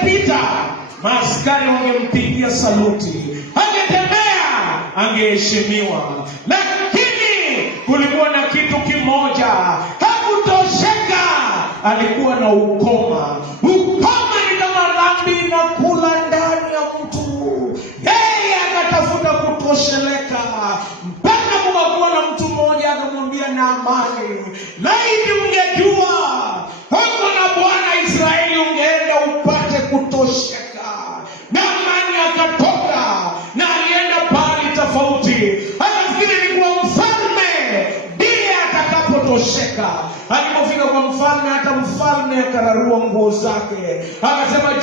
angepita, maaskari wangempigia saluti, angetembea, angeheshimiwa. Lakini kulikuwa na kitu kimoja, hakutosheka. Alikuwa na ukoma. Ukoma ni kama dhambi na kula ndani ya mtu. Yeye akatafuta kutosheleka, mpaka kukakuwa na mtu mmoja akamwambia Naamani, laiti ungejua huko na Bwana Israeli ungeenda upate kutosheka. Naamani akatoka na alienda pahali tofauti. Anafikiri ni kwa mfalme ndiye atakapotosheka. Alipofika kwa mfalme, hata mfalme akararua nguo zake, akasema,